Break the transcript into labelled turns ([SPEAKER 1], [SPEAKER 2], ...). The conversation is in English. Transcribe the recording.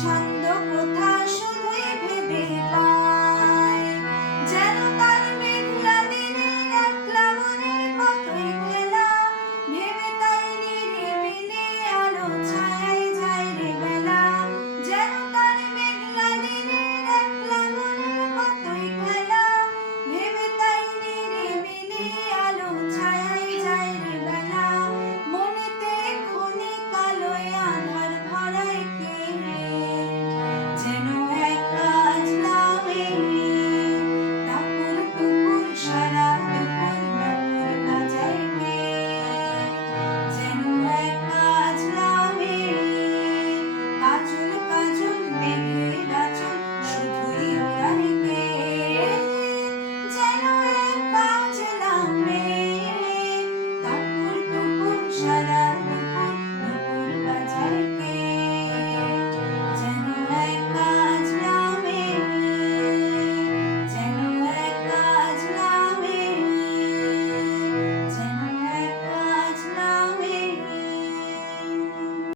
[SPEAKER 1] ছন্দ